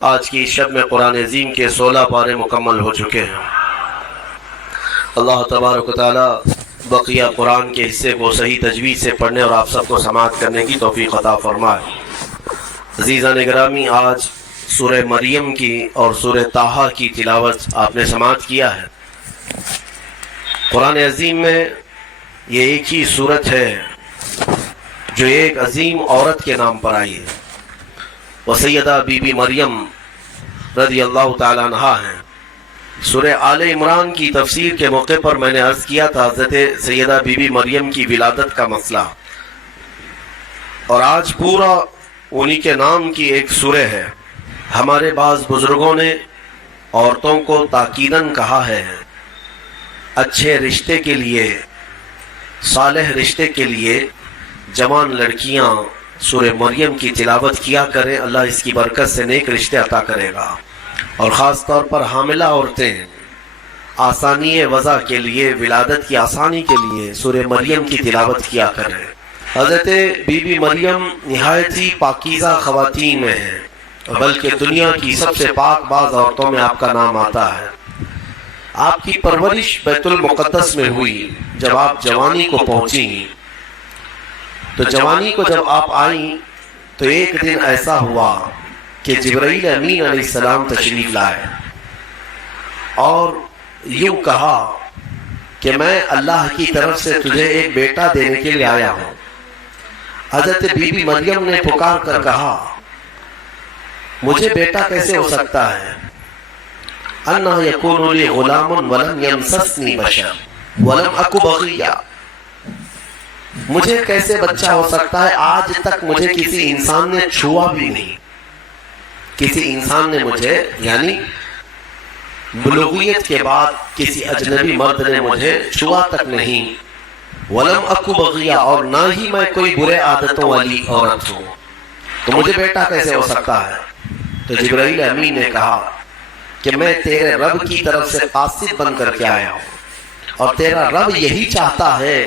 آج کی شب میں قرآن عظیم کے 16 پارے مکمل ہو چکے ہیں۔ اللہ تبارک و تعالی بقیہ قرآن کے حصے کو صحیح تجوید سے پڑھنے اور آپ سب کو سماعت کرنے کی توفیق عطا فرمائے۔ عزیزان گرامی، آج سورہ مریم کی اور سورہ طٰہٰ کی تلاوت آپ نے سماعت کیا ہے۔ قرآن عظیم میں یہ ایک ہی سورت ہے جو ایک عظیم عورت کے نام پر آئی ہے، وہ سیدہ بی بی مریم رضی اللہ تعالیٰ عنہا ہیں۔ سورہ آل عمران کی تفسیر کے موقع پر میں نے عرض کیا تھا حضرت سیدہ بی بی مریم کی ولادت کا مسئلہ، اور آج پورا انہی کے نام کی ایک سورہ ہے۔ ہمارے بعض بزرگوں نے عورتوں کو تاکیداً کہا ہے اچھے رشتے کے لیے، صالح رشتے کے لیے جوان لڑکیاں سورہ مریم کی تلاوت کیا کریں، اللہ اس کی برکت سے نیک رشتے عطا کرے گا۔ اور خاص طور پر حاملہ عورتیں آسانی وضع کے لیے، ولادت کی آسانی کے لیے سورہ مریم کی تلاوت کیا کریں۔ حضرت بی بی مریم نہایت ہی پاکیزہ خواتین میں ہیں، بلکہ دنیا کی سب سے پاک باز عورتوں میں آپ کا نام آتا ہے۔ آپ کی پرورش بیت المقدس میں ہوئی۔ جب آپ جوانی کو پہنچی تو جوانی کو جب آپ آئیں تو ایک دن ایسا ہوا کہ جبرائیل امین علیہ السلام تشریف لائے اور یوں کہا کہ میں اللہ کی طرف سے تجھے ایک بیٹا دینے کے لیے آیا ہوں۔ حضرت بی بی مریم نے پکار کر کہا مجھے بیٹا کیسے ہو سکتا ہے؟ اَنَّا يَكُونُ لِي غُلَامٌ وَلَمْ يَمْسَسْنِي بَشَرٌ وَلَمْ أَكُ بَغِيًّا، مجھے کیسے بچہ ہو سکتا ہے؟ آج تک مجھے کسی انسان نے چھوا بھی نہیں، کسی انسان نے مجھے، یعنی بلوغیت کے بعد کسی اجنبی مرد نے مجھے چھوا تک نہیں۔ وَلَمْ أَكُ بَغِيًّا، اور نہ ہی میں کوئی برے عادتوں والی عورت ہوں، تو مجھے بیٹا کیسے ہو سکتا ہے؟ تو جبرائیل امین نے کہا کہ میں تیرے رب کی طرف سے قاصد بن کر کے آیا ہوں، اور تیرا رب یہی چاہتا ہے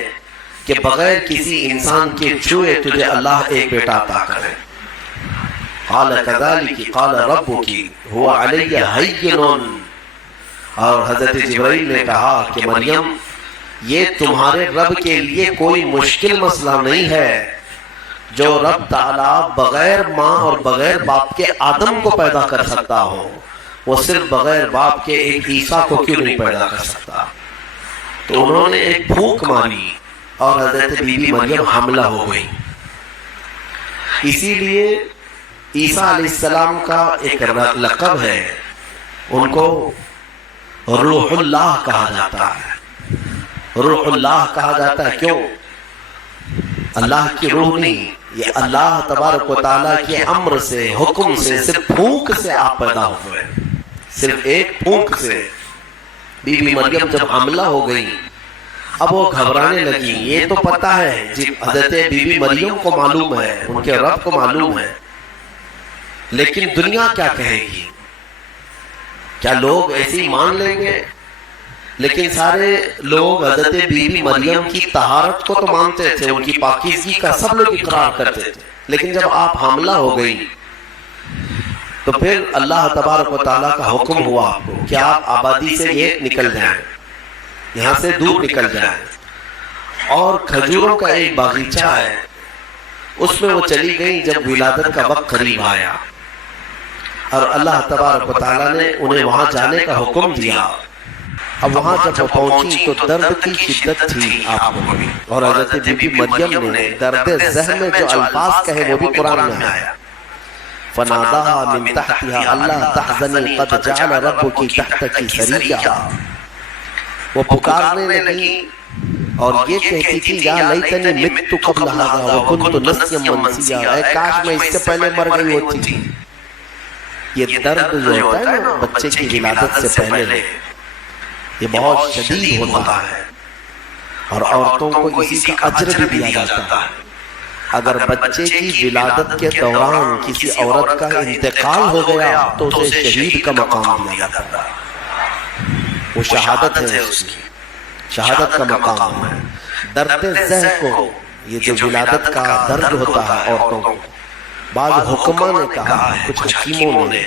کہ بغیر کسی انسان کے چھوئے تجھے اللہ ایک بیٹا عطا کرے۔ قال كذلك قال ربك هو علي هين، اور حضرت جبرائیل نے کہا کہ مریم یہ تمہارے رب کے لیے کوئی مشکل مسئلہ نہیں ہے۔ جو رب تعالیٰ بغیر ماں اور بغیر باپ کے آدم کو پیدا کر سکتا ہو، وہ صرف بغیر باپ کے ایک عیسیٰ کو کیوں نہیں پیدا کر سکتا؟ تو انہوں نے ایک پھونک ماری اور حضرت بی بی مریم حاملہ ہو گئی۔ اسی لیے عیسیٰ علیہ السلام کا ایک لقب ہے، ان کو روح اللہ کہا جاتا ہے۔ روح اللہ کہا جاتا ہے کیوں؟ اللہ کی روح نہیں، یہ اللہ تبارک و تعالیٰ کے امر سے، حکم سے، صرف پھونک سے آپ پیدا ہوئے، صرف ایک پھونک سے۔ بی بی مریم جب حاملہ ہو گئی، اب وہ گھبرانے لگی۔ یہ تو پتہ ہے جی، حضرت بی بی مریم کو معلوم ہے، ان کے رب کو معلوم ہے، لیکن دنیا کیا کہے گی؟ کیا لوگ ایسے ہی مان لیں گے؟ لیکن سارے لوگ حضرت بی بی مریم کی طہارت کو تو مانتے تھے، ان کی پاکیزگی کا سب لوگ اقرار کرتے تھے، لیکن جب آپ حاملہ ہو گئی تو پھر اللہ تبارک و تعالیٰ کا حکم ہوا آپ کو کہ آپ آبادی سے یہ نکل جائیں، یہاں سے دور نکل جائیں، اور کھجوروں کا ایک باغیچہ ہے اس میں وہ چلی گئی۔ جب ولادت کا وقت قریب آیا اور اللہ تبارک و تعالیٰ نے انہیں وہاں جانے کا حکم دیا، اب وہاں جب وہ پہنچی تو درد کی شدت تھی آپ کو، اور حضرت بی بی مریم نے درد ذہن میں جو الفاظ کہے وہ بھی قرآن میں آیا۔ فَنَادَاهَا مِن تَحْتِهَا أَلَّا تَحْزَنِي قَدْ جَعَلَ رَبُّكِ تَحْتَكِ سَرِيًّا، وہ پکارنے لگی اور یہ کہتی تھی یا لیتنی مت قبل هذا وكنت نسيا منسيا، اے کاش میں اس سے پہلے مر گئی ہوتی۔ یہ درد جو ہوتا ہے نا بچے کی ولادت سے پہلے، یہ بہت شدید ہوتا ہے، اور عورتوں کو اسی کا اجر بھی دیا جاتا ہے۔ اگر بچے کی ولادت کے دوران کسی عورت کا انتقال ہو گیا تو اسے شہید کا مقام دیا جاتا ہے، وہ شہادت ہے، اس کی شہادت کا مقام ہے۔ درد ذہ کو، یہ جو ولادت کا درد ہوتا ہے عورتوں کو، بعض حکماں نے کہا، کچھ حکیموں نے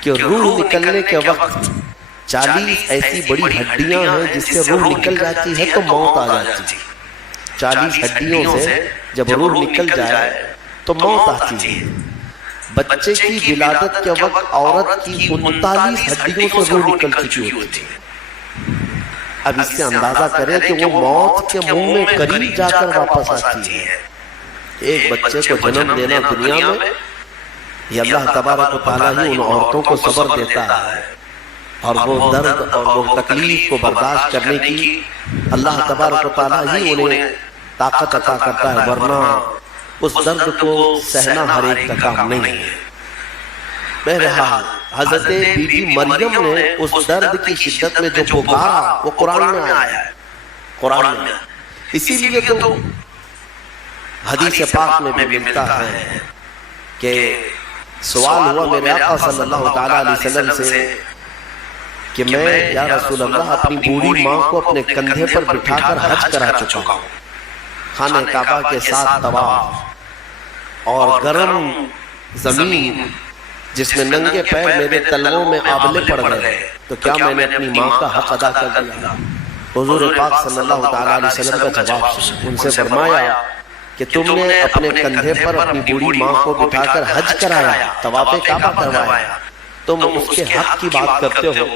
کہ روح نکلنے کے وقت 40 ایسی بڑی ہڈیاں ہیں جس سے روح نکل جاتی ہے تو موت آ جاتی ہے. 40 ہڈیوں سے جب روح نکل جائے تو موت آتی ہے. بچے کی ولادت کے وقت عورت کی 39 ہڈیوں سے روح نکل چکی ہوتی ہے. اب اس سے اندازہ کریں کہ وہ موت کے منہ میں قریب جا کر واپس آتی ہے. ایک بچے کو جنم دینا دنیا میں یہ اللہ تبارک و تعالیٰ ہی ان عورتوں کو صبر دیتا ہے اور وہ درد اور وہ تکلیف کو برداشت کرنے کی اللہ تبارک و تعالیٰ ہی انہیں طاقت عطا کرتا ہے، ورنہ اس درد کو سہنا ہر ایک کا کام نہیں ہے. بہرحال حضرت بی بی مریم نے اس درد کی شدت میں جو پکارا وہ قرآن میں آیا ہے. قرآن میں اسی لیے تو حدیث پاک میں بھی ملتا ہے کہ سوال ہوا میرے آقا صلی اللہ تعالیٰ علیہ وسلم سے کہ میں یا رسول اللہ اپنی بوڑھی ماں کو اپنے کندھے پر بٹھا کر حج کرا چکا ہوں، خانہ کعبہ کے ساتھ طواف اور گرم زمین جس میں ننگے پیر میرے تلووں میں آبلے پڑ گئے، تو کیا میں نے اپنی ماں کا حق ادا کر دیا؟ حضور پاک صلی اللہ تعالیٰ علیہ وسلم کا جواب ان سے فرمایا کہ تم نے اپنے کندھے پر اپنی بوڑھی ماں کو بٹھا کر حج کرایا، طواف کعبہ کروایا، تم اس کے حق کی بات کرتے ہو.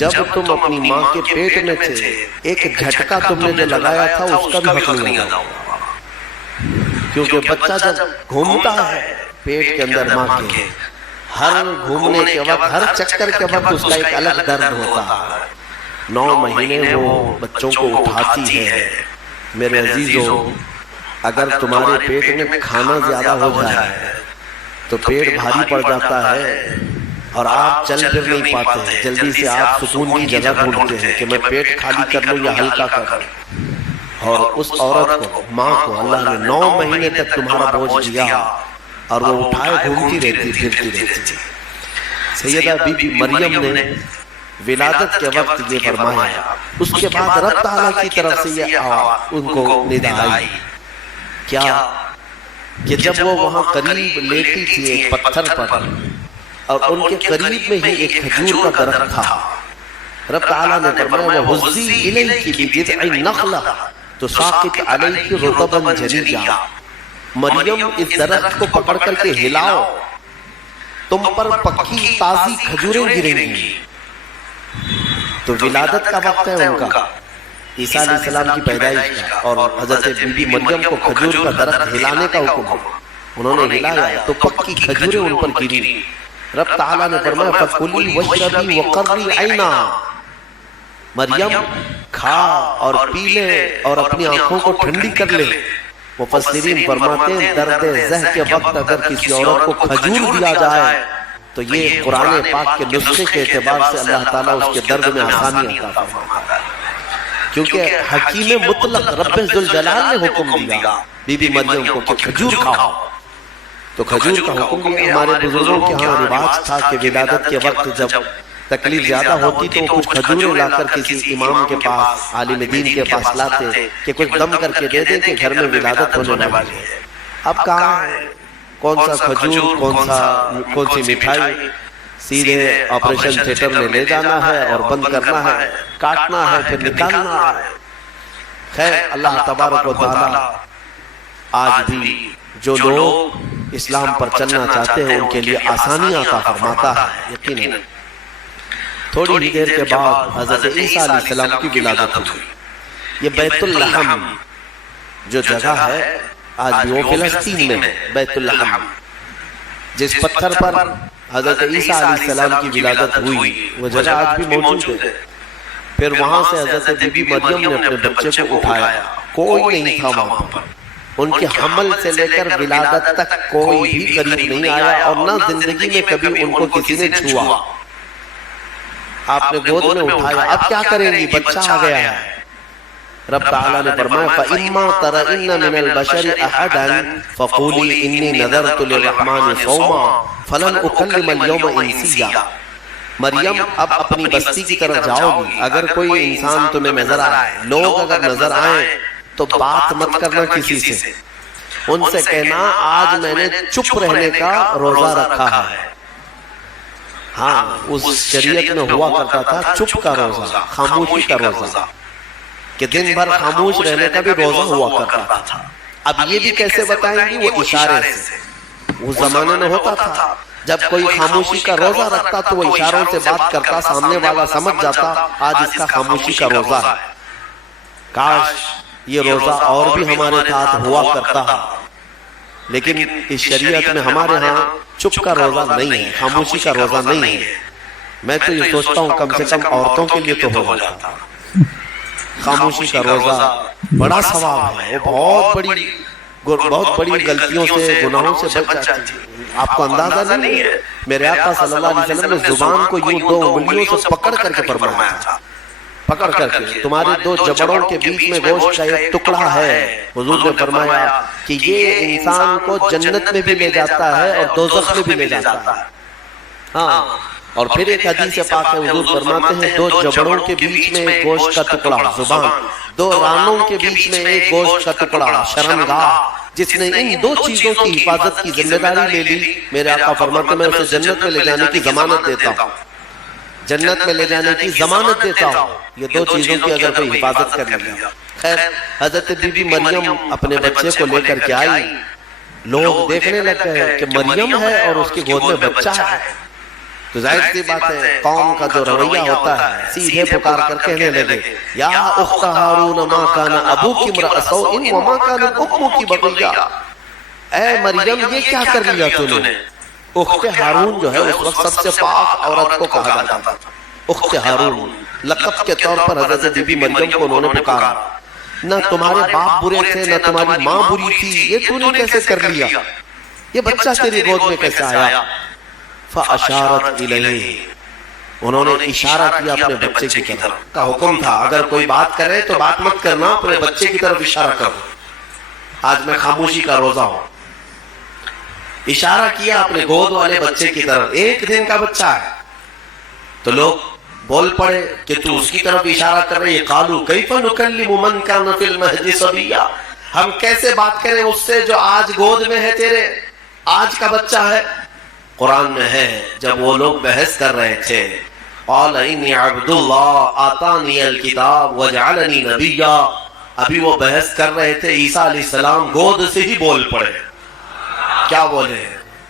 جب تم اپنی ماں کے پیٹ میں تھے ایک جھٹکا تم نے جو لگایا تھا اس کا بھی حق نہیں ادا ہوا، کیونکہ بچہ جب گھومتا ہے پیٹ کے اندر ماں کے، ہر گھومنے کے وقت ہر چکر کے وقت اس کا ایک الگ درد ہوتا ہے. 9 مہینے وہ بچوں کو اٹھاتی ہے. میرے عزیزوں، اگر تمہارے پیٹ میں کھانا زیادہ ہو جائے تو پیٹ بھاری پڑ جاتا ہے اور آپ چل پھر نہیں پاتے ہیں. جلدی سے آپ سکون کی جگہ ڈھونڈتے ہیں کہ میں پیٹ خالی کر لوں یا ہلکا کر لوں. اور اس عورت کو، ماں کو اللہ نے 9 مہینے تک تمہارا بوجھ دیا اور وہ اٹھائے گھومتی رہتی، پھرتی رہتی. سیدہ بی بی مریم نے ولادت کے وقت یہ فرمایا. اس کے بعد رب تعالیٰ کی طرف سے یہ ان کو ندا آئی کیا کہ جب وہ وہاں قریب لیٹی تھی ایک پتھر پر اور ان کے قریب میں ہی ایک کھجور کا درخت تھا، رب تعالیٰ نے فرمایا وَهُزِّي إِلَيْكِ بِجِذْعِ النَّخْلَةِ تُسَاقِطْ عَلَيْكِ رُطَبًا جَنِيًّا. مریم اس درخت کو پکڑ کر کے ہلاؤ، تم پر پکی تازی کھجوریں گریں گی. تو ولادت کا وقت ہے ان کا، عیسیٰ علیہ السلام کی پیدائش کا، اور حضرت بی بی مریم کو کھجور کا درخت ہلانے کا حکم ہوا. انہوں نے ہلایا تو پکی کھجوریں ان پر گری. رب تعالیٰ نے فرمایا فَكُلِي وَاشْرَبِي وَقَرِّي عَيْنًا. مریم کھا اور پی لے اور اپنی آنکھوں کو ٹھنڈی کر لے. مفسرین فرماتے ہیں درد زہ کے وقت اگر کسی عورت کو کھجور دیا جائے تو یہ قرآن پاک کے نسخے کے اعتبار سے اللہ تعالیٰ اس کے درد میں آسانی عطا فرماتا ہے، کیونکہ حکیم مطلق رب ذوالجلال نے حکم دیا بی بی مریم کو کہ کھجور کھاؤ. تو کھجور کا حکم بھی ہمارے بزرگوں کے ہاں رواج تھا کہ ولادت کے وقت جب تکلیف زیادہ ہوتی تو کچھ کھجوریں لا کر کسی امام کے پاس، عالم دین کے پاس لاتے کہ کچھ دم کر کے دے دیں کہ گھر میں ولادت ہونے والی ہے. اب کہاں ہے کون سا کھجور، کون سی مٹھائی، سیدھے آپریشن تھیٹر میں لے جانا ہے اور بند کرنا ہے، کاٹنا ہے پھر نکالنا ہے. خیر اللہ تبارک و تعالی آج بھی جو لوگ اسلام پر چلنا چاہتے ہیں ان کے لیے آسانی عطا فرماتا ہے. یقیناً تھوڑی ہی دیر کے بعد حضرت عیسیٰ علیہ السلام کی ولادت ہوئی. یہ بیت اللحم جو جگہ ہے آج بھی وہ فلسطین میں ہے. بیت اللحم جس پتھر پر حضرت عیسیٰ علیہ السلام کی ولادت ہوئی وہ جگہ آج بھی موجود ہے. پھر وہاں سے حضرت بی بی مریم نے اپنے بچے کو اٹھایا. کوئی نہیں تھا وہاں پر، ان کے حمل سے لے کر ولادت تک کوئی بھی قریب نہیں آیا اور نہ زندگی میں کبھی ان کو کسی نے چھوا. آپ نے گود میں اٹھایا. اب کیا کریں گی، بچہ آ گیا ہے. رب تعالیٰ نے فرمایا فَإِمَّا تَرَئِنَّ مِنَ الْبَشَرِ أَحَدًا فَقُولِي إِنِّي نَذَرْتُ لِلرَّحْمَنِ صَوْمًا فَلَنْ أُكَلِّمَ الْيَوْمَ إِنسِيًّا. مریم اب اپنی بستی کی طرف جاؤ گی. اگر کوئی انسان تمہیں نظر آئے، لوگ اگر نظر آئیں تو بات مت کرنا کسی سے. ان سے کہنا آج میں نے چپ رہنے کا روزہ رکھا ہے. ہاں اس شریعت میں ہوا کرتا تھا چپ کا روزہ، خاموشی کا روزہ، کہ دن بھر خاموش رہنے کا بھی روزہ ہوا کرتا تھا۔ اب یہ بھی کیسے بتائیں گے؟ وہ اشارے سے۔ اس زمانے میں ہوتا تھا جب کوئی خاموشی کا روزہ رکھتا تو وہ اشاروں سے بات کرتا، سامنے والا سمجھ جاتا آج اس کا خاموشی کا روزہ ہے۔ کاش یہ روزہ اور بھی ہمارے ساتھ ہوا کرتا، لیکن اس شریعت میں ہمارے ہاں چپ کا روزہ نہیں ہے، خاموشی کا روزہ نہیں ہے۔ میں تو یہ سوچتا ہوں کم سے کم عورتوں کے لیے تو ہو جاتا۔ خاموشی کا روزہ بڑا ثواب ہے، وہ بہت بڑی غلطیوں سے، گناہوں سے بچ جاتی ہے۔ آپ کو اندازہ نہیں ہے، میرے آقا صلی اللہ علیہ وسلم نے زبان کو یوں 2 انگلیوں سے پکڑ کر کے فرمایا تھا، پکڑ کر کے، تمہارے 2 جبڑوں کے بیچ میں گوشت کا ایک ٹکڑا ہے۔ حضور نے فرمایا کہ یہ انسان کو جنت میں بھی لے جاتا ہے اور دوزخ میں بھی لے جاتا ہے۔ ہاں، اور پھر ایک حدیث پاک ہے، حضور فرماتے ہیں 2 جبڑوں کے بیچ میں ایک گوشت کا ٹکڑا زبان، 2 رانوں کے بیچ میں ایک گوشت کا ٹکڑا شرمگاہ، جس نے ان 2 چیزوں کی حفاظت کی ذمہ داری لے لی، میرے آقا فرماتے ہیں میں اسے جنت میں لے جانے کی ضمانت دیتا ہوں، جنت میں لے جانے کی ضمانت دیتا ہوں، یہ 2 چیزوں کی اگر کوئی حفاظت کر لیا۔ خیر، حضرت بی بی مریم اپنے بچے کو لے کر کے آئی، لوگ دیکھنے لگ گئے کہ مریم ہے اور اس کی گود میں بچہ ہے، تو ظاہر سی بات ہے قوم کا جو رویہ ہوتا ہے، سیدھے پکار کر کہنے لگے یا اخت ہارون ما کان ابوک امرأ سوء وما کانت امک بغیا، اے مریم یہ کیا کر لیا تو نے؟ اخت ہارون جو ہے اس وقت سب سے پاک عورت کو کہا جاتا تھا، اخت ہارون لقب کے طور پر حضرت بی بی مریم کو انہوں نے پکارا، نہ تمہارے باپ برے تھے نہ تمہاری ماں بری تھی، یہ تو نے کیسے کر لیا، یہ بچہ تیری گود میں کیسے آیا؟ فَأَشَارَتْ إِلَيْهِ، انہوں نے اشارہ کیا اپنے بچے کی طرف، کا حکم تھا اگر کوئی بات کرے تو بات مت کرنا، اپنے بچے کی طرف اشارہ کرو، آج میں خاموشی کا روزہ ہوں۔ اشارہ کیا اپنے گود والے بچے کی طرف، 1 دن کا بچہ ہے، تو لوگ بول پڑے کہ تو اس کی طرف اشارہ کر رہے، قالوا کیف نکلم من کان فی المہد صبیا، ہم کیسے بات کریں اس سے جو آج گود میں ہے تیرے، آج کا بچہ ہے۔ قرآن میں ہے جب وہ لوگ بحث کر رہے تھے، قال انی عبد اللہ آتانی الکتاب وجعلنی نبیا، ابھی وہ بحث کر رہے تھے، عیسیٰ علیہ السلام گود سے ہی بول پڑے، کیا بولے؟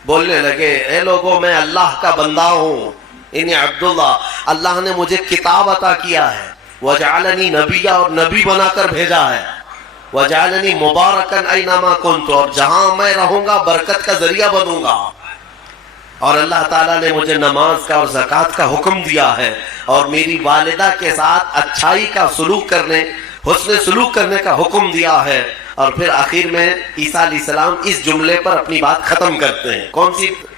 بولنے لگے اے لوگوں میں اللہ کا بندہ ہوں، انی عبداللہ، اللہ نے مجھے کتاب عطا کیا ہے، وجعلنی نبیا، اور نبی بنا کر بھیجا ہے، وجعلنی مبارکن اینما کنت، اور جہاں میں رہوں گا برکت کا ذریعہ بنوں گا، اور اللہ تعالیٰ نے مجھے نماز کا اور زکوٰۃ کا حکم دیا ہے، اور میری والدہ کے ساتھ اچھائی کا سلوک کرنے، حسن سلوک کرنے کا حکم دیا ہے۔ اور پھر آخر میں عیسیٰ علیہ السلام اس جملے پر اپنی بات ختم کرتے ہیں،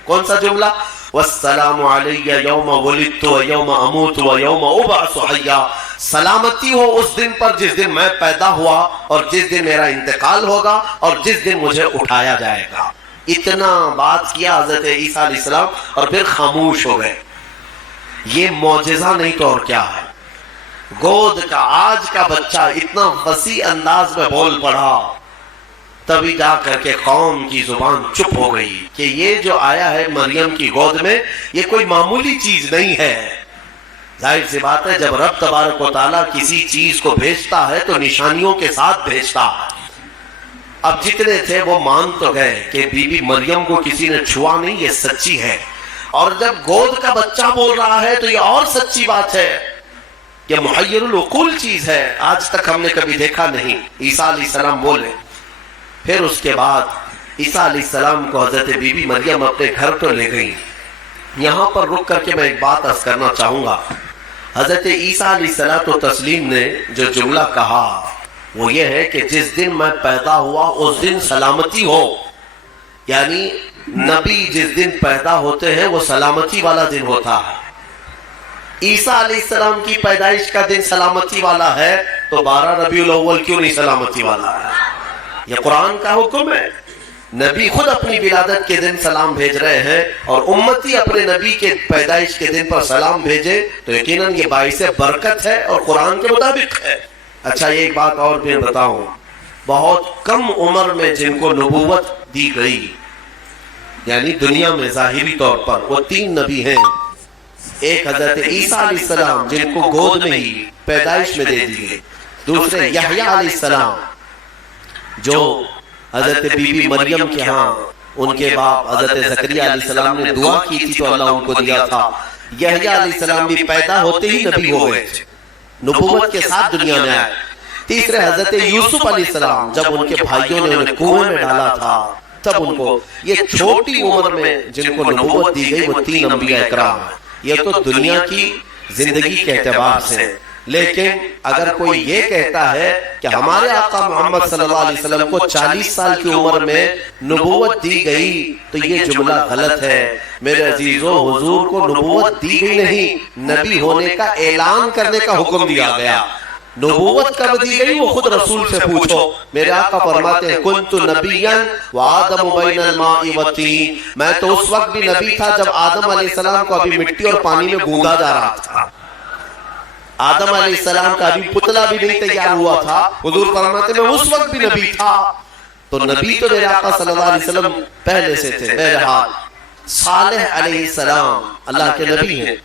کون سا جملہ؟ والسلام علی یوم ولدت و یوم اموت و یوم ابعث حیا، سلامتی ہو اس دن پر جس دن میں پیدا ہوا اور جس دن میرا انتقال ہوگا اور جس دن مجھے اٹھایا جائے گا۔ اتنا بات کیا حضرت عیسیٰ علیہ السلام اور پھر خاموش ہو گئے۔ یہ معجزہ نہیں تو اور کیا ہے؟ گود کا آج کا بچہ اتنا وسیع انداز میں بول پڑا، تبھی جا کر کے قوم کی زبان چپ ہو گئی کہ یہ جو آیا ہے مریم کی گود میں یہ کوئی معمولی چیز نہیں ہے۔ ظاہر سی بات ہے جب رب تبارک و تعالیٰ کسی چیز کو بھیجتا ہے تو نشانیوں کے ساتھ بھیجتا ہے۔ اب جتنے تھے وہ مان تو گئے کہ بی بی مریم کو کسی نے چھوا نہیں، یہ سچی ہے، اور جب گود کا بچہ بول رہا ہے تو یہ اور سچی بات ہے، یہ محیر العقول چیز ہے، آج تک ہم نے کبھی دیکھا نہیں۔ عیسیٰ علیہ السلام بولے، پھر اس کے بعد عیسیٰ علیہ السلام کو حضرت بی بی مریم اپنے گھر تو لے گئی۔ یہاں پر رک کر کے میں ایک بات عرض کرنا چاہوں گا، حضرت عیسیٰ علیہ السلام نے جو جملہ کہا وہ یہ ہے کہ جس دن میں پیدا ہوا اس دن سلامتی ہو، یعنی نبی جس دن پیدا ہوتے ہیں وہ سلامتی والا دن ہوتا ہے۔ عیسیٰ علیہ السلام کی پیدائش کا دن سلامتی والا ہے تو 12 ربیع الاول کیوں نہیں سلامتی والا ہے؟ یہ قرآن کا حکم ہے، نبی خود اپنی ولادت کے دن سلام بھیج رہے ہیں اور امتی اپنے نبی کے پیدائش کے دن پر سلام بھیجے تو یقیناً یہ باعث برکت ہے اور قرآن کے مطابق ہے۔ اچھا یہ ایک بات اور بھی بتاؤں، بہت کم عمر میں جن کو نبوت دی گئی، یعنی دنیا میں ظاہری طور پر وہ 3 نبی ہیں، ایک حضرت عیسیٰ علیہ السلام جن کو گود میں ہی پیدائش میں دے دی گئی، دوسرے یحییٰ علیہ السلام جو حضرت بی بی مریم کے ہاں ان کے باپ حضرت زکریا علیہ السلام نے دعا کی تھی تو اللہ ان کو دیا تھا۔ یحییٰ علیہ السلام بھی پیدا ہوتے ہی نبی ہو گئے تھے، نبوت کے ساتھ دنیا میں آئے۔ تیسرے حضرت یوسف علیہ السلام جب ان کے بھائیوں نے انہیں کنویں میں ڈالا تھا تب ان کو، یہ چھوٹی عمر میں جن کو نبوت دی گئی وہ 3 انبیاء اکرام ہیں۔ یہ تو دنیا کی زندگی کے اعتبار سے، لیکن اگر کوئی یہ کہتا ہے کہ ہمارے آقا محمد صلی اللہ علیہ وسلم کو 40 سال کی عمر میں نبوت دی گئی تو یہ جملہ غلط ہے۔ میرے عزیزو، حضور کو نبوت دی گئی نہیں، نبی ہونے کا اعلان کرنے کا حکم دیا گیا۔ نبوت کب دی گئی وہ خود رسول سے پوچھو۔ میرے آقا فرماتے ہیں کنت نبیا وآدم بین الماء والطین، میں تو اس وقت بھی نبی تھا جب آدم علیہ السلام کو ابھی مٹی اور پانی میں گوندا جا رہا تھا۔ آدم علیہ السلام کا ابھی پتلا بھی نہیں تیار ہوا تھا، حضور فرماتے ہیں میں اس وقت بھی نبی تھا۔ تو نبی تو میرے آقا صلی اللہ علیہ وسلم پہلے سے تھے۔ بہرحال صالح علیہ السلام اللہ کے نبی ہیں،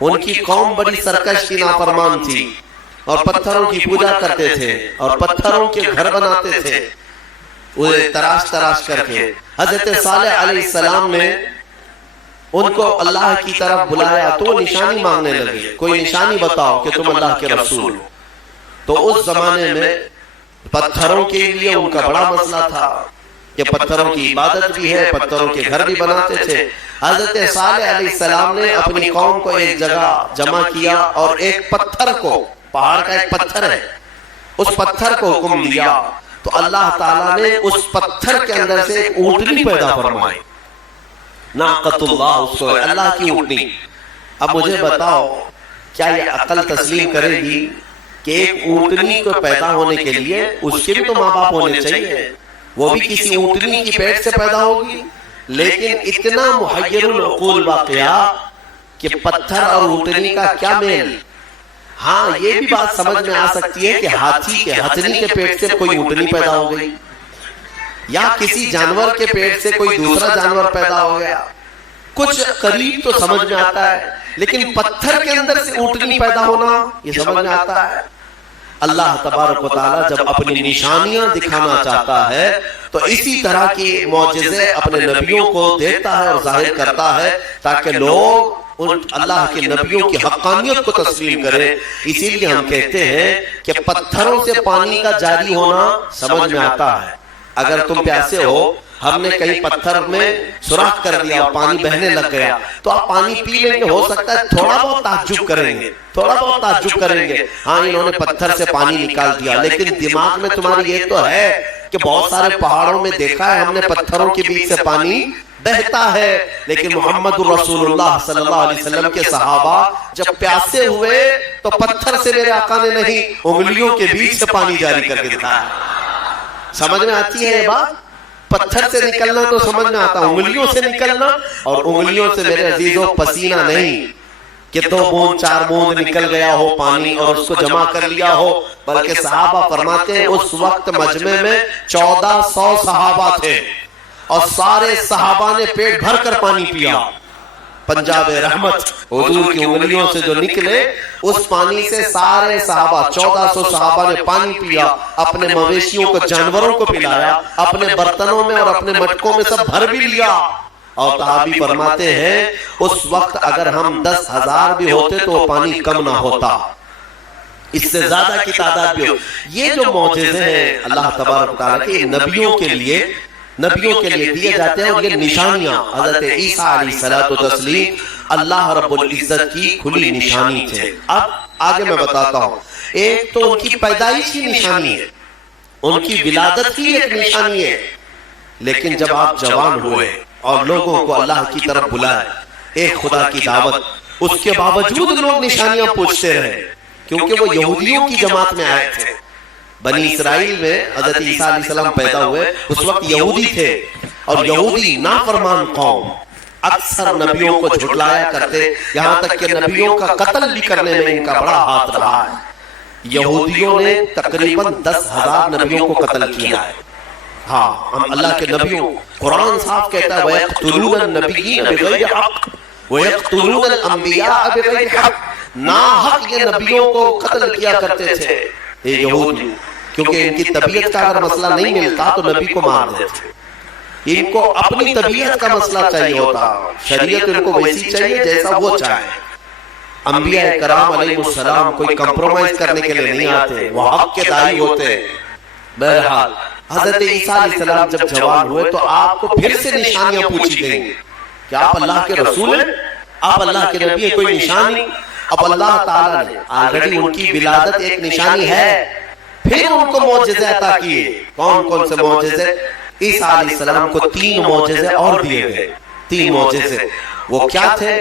ان کی قوم بڑی سرکش کی نافرمان تھی اور پتھروں کی پوجا کرتے تھے اور پتھروں کے گھر بناتے تھے انہیں تراش تراش کر کے۔ حضرت صالح علیہ السلام نے ان کو اللہ کی طرف بلایا تو وہ نشانی مانگنے لگے، کوئی نشانی بتاؤ کہ تم اللہ کے رسول ہو۔ تو اس زمانے میں پتھروں کے لیے ان کا بڑا مسئلہ تھا کہ پتھروں کی عبادت بھی ہے، پتھروں کے گھر بھی بناتے تھے۔ حضرت صالح علیہ السلام نے اپنی قوم کو ایک جگہ جمع کیا اور ایک پتھر کو، پہاڑ کا ایک پتھر ہے، اس پتھر کو حکم دیا تو اللہ تعالیٰ نے اس پتھر کے اندر سے ایک اونٹنی پیدا فرمائی، ناقۃ اللہ، اس کو اللہ کی اونٹنی۔ اب مجھے بتاؤ کیا یہ عقل تسلیم کرے گی کہ ایک اونٹنی کو پیدا ہونے کے لیے اس کے بھی تو ماں باپ ہونے چاہیے، وہ بھی کسی اونٹنی کی پیٹ سے پیدا ہوگی؟ لیکن اتنا محیر العقول واقعہ کہ پتھر اور اونٹنی کا کیا میل۔ ہاں یہ بھی بات سمجھ میں آ سکتی ہے کہ ہاتھی کے، ہتھنی کے پیٹ سے کوئی اونٹنی پیدا ہو گئی، یا کسی جانور کے پیٹ سے کوئی دوسرا جانور پیدا ہو گیا، کچھ قریب تو سمجھ میں آتا ہے، لیکن پتھر کے اندر سے اونٹنی پیدا ہونا یہ سمجھ میں آتا ہے؟ اللہ تبارک و تعالیٰ جب اپنی نشانیاں دکھانا چاہتا ہے تو اسی طرح کی معجزے اپنے نبیوں کو دیتا ہے اور ظاہر کرتا ہے تاکہ لوگ ان اللہ کے نبیوں کی حقانیت کو تسلیم کریں۔ اسی لیے ہم کہتے ہیں کہ پتھروں سے پانی کا جاری ہونا سمجھ میں آتا ہے۔ اگر تم پیاسے ہو، ہم نے کہیں پتھر میں سوراخ کر دیا اور پانی بہنے لگ گیا تو آپ پانی پی لیں گے، ہو سکتا ہے تھوڑا بہت تعجب کریں گے، تھوڑا بہت تعجب کریں گے، ہاں انہوں نے پتھر سے پانی نکال دیا، لیکن دماغ میں تمہاری یہ تو ہے کہ بہت سارے پہاڑوں میں دیکھا ہے ہم نے پتھروں کے بیچ سے پانی بہتا ہے۔ لیکن محمد رسول اللہ صلی اللہ علیہ وسلم کے صحابہ جب پیاسے ہوئے تو پتھر سے میرے آقا نے نہیں، انگلیوں کے بیچ سے پانی جاری کر کے دکھایا۔ سمجھ میں آتی ہے یہ بات؟ پتھر سے نکلنا تو سمجھ میں آتا، انگلیوں سے نکلنا، اور انگلیوں سے میرے عزیزوں پسینہ نہیں کہ 2 بوند 4 بوند نکل گیا ہو پانی اور اس کو جمع کر لیا ہو، بلکہ صحابہ فرماتے ہیں اس وقت مجمع میں 1400 صحابہ تھے اور سارے صحابہ نے پیٹ بھر کر پانی پیا۔ پنجاب رحمت حضور کی انگلیوں سے جو نکلے اس پانی سے سارے صحابہ 1400 صحابہ نے پانی پیا، اپنے مویشیوں کو، جانوروں کو پلایا، اپنے برتنوں میں اور اپنے مٹکوں میں سب بھر بھی لیا۔ اور صحابی فرماتے ہیں اس وقت اگر ہم 10,000 بھی ہوتے تو وہ پانی کم نہ ہوتا، اس سے زیادہ کی تعداد بھی ہو۔ یہ جو معجزے ہیں اللہ تبارک و تعالیٰ کے نبیوں کے لیے دیے جاتے ہیں، اور یہ نشانیاں حضرت عیسیٰ علیہ السلام اللہ رب العزت کی کھلی نشانی تھے۔ اب آگے میں بتاتا ہوں، ایک تو ان کی پیدائش کی نشانی ہے، ان کی ولادت کی ایک نشانی ہے، لیکن جب آپ جوان ہوئے اور لوگوں کو اللہ کی طرف بلائے، ایک خدا کی دعوت، اس کے باوجود لوگ نشانیاں پوچھتے رہے کیونکہ وہ یہودیوں کی جماعت میں آئے تھے۔ بنی اسرائیل میں حضرت عیسیٰ علیہ السلام پیدا ہوئے، اس وقت یہودی تھے، اور یہودی نافرمان قوم اکثر نبیوں کو جھٹلایا کرتے، یہاں تک کہ نبیوں کا قتل بھی کرنے میں ان کا بڑا ہاتھ رہا ہے۔ یہودیوں نے تقریباً 10,000 نبیوں کو قتل کیا ہے۔ ہاں، ہم اللہ کے نبیوں، قرآن صاحب کہتا ہے وَيَقْتُلُونَ النَّبِيِّينَ بِغَيْرِ حَقٍّ، وَيَقْتُلُونَ الْأَنْبِيَاءَ بِغَيْرِ حَقٍّ، ناحق یہ نبیوں کو قتل کیا کرتے تھے یہ یہود، کیونکہ ان کی طبیعت کا اگر مسئلہ نہیں ملتا تو نبی کو مار دیتے، ان کو اپنی طبیعت کا مسئلہ چاہیے ہوتا، شریعت ان کو ویسی چاہیے جیسا وہ چاہے۔ انبیاء کرام علیہ السلام کوئی کمپرومائز کرنے کے لیے نہیں آتے، وہ حق کے داعی ہوتے۔ بہرحال حضرت عیسیٰ علیہ السلام جب جوان ہوئے تو آپ کو پھر سے نشانیاں پوچھی گئیں کہ آپ اللہ کے رسول ہیں، آپ اللہ کے نبی ہیں، کوئی نشانی؟ اب اللہ تعالیٰ نے آلریڈی ان کی ولادت ایک نشانی ہے، پھر ان کو معجزے عطا کیے۔ کون کون سے معجزے؟ عیسیٰ علیہ السلام کو 3 معجزے اور دیے گئے، 3 معجزے۔ وہ کیا تھے؟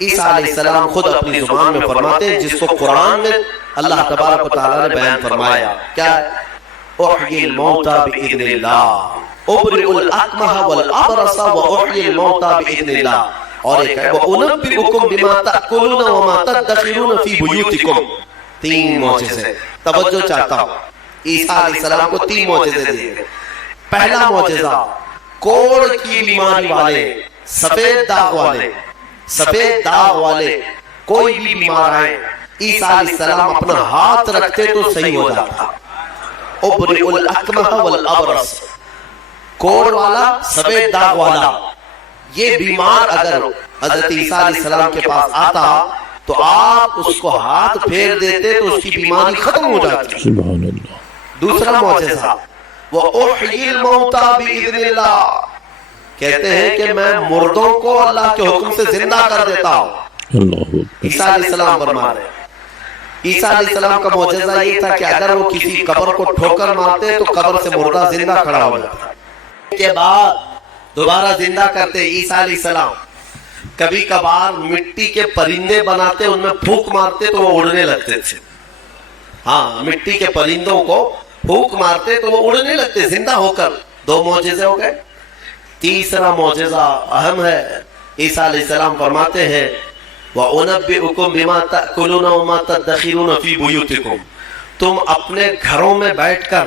عیسیٰ علیہ السلام خود اپنی زبان میں فرماتے ہیں، جس کو قرآن میں اللہ تبارک و تعالیٰ نے بیان فرمایا، کیا ہے؟ احیی الموتى باذن اللہ، ابرئ الاکمہ والابرص واحیی الموتى باذن اللہ، اور ایک ہے وانبئکم بما تاکلون وما تدخرون فی بیوتکم۔ 3 معجزے۔ توجہ چاہتا ہوں، عیسیٰ علیہ السلام کو 3 معجزے دیے۔ پہلا معجزہ، کوڑ کی بیماری والے، سفید داغ والے، سفید داغ والے کوئی بھی بیمار آئے، عیسیٰ علیہ السلام اپنا ہاتھ رکھتے تو صحیح ہو جاتا۔ ابرئ الاکمہ والابرص، کوڑ والا، سفید داغ والا، یہ بیمار اگر حضرت عیسیٰ علیہ السلام کے پاس آتا تو آپ اس کو ہاتھ پھیر دیتے تو اس کی بیماری ختم ہو جاتی۔ سبحان اللہ۔ دوسرا معجزہ، وَأُحْيِي الْمَوْتَى بِإِذْنِ اللَّهِ، کہتے ہیں کہ میں مردوں کو اللہ کے حکم سے زندہ کر دیتا ہوں۔ اللہ اکبر۔ عیسیٰ علیہ السلام فرما رہے ہیں۔ عیسیٰ علیہ السلام کا معجزہ یہ تھا کہ اگر وہ کسی قبر کو ٹھوکر مارتے تو قبر سے مردہ زندہ کھڑا ہو جاتا، کے بعد دوبارہ زندہ کرتے عیسیٰ علیہ السلام۔ کبھی کبھار مٹی کے پرندے بناتے، ان میں پھونک مارتے تو وہ اڑنے لگتے تھے۔ ہاں، مٹی کے پرندوں کو پھونک مارتے تو وہ اڑنے لگتے زندہ ہو کر۔ 2 معجزے ہو گئے۔ تیسرا معجزہ اہم ہے، عیسیٰ علیہ السلام فرماتے ہیں وَأُنَبِّئُكُمْ بِمَا تَأْكُلُونَ وَمَا تَدَّخِرُونَ فِي بُيُوتِكُمْ، تم اپنے گھروں میں بیٹھ کر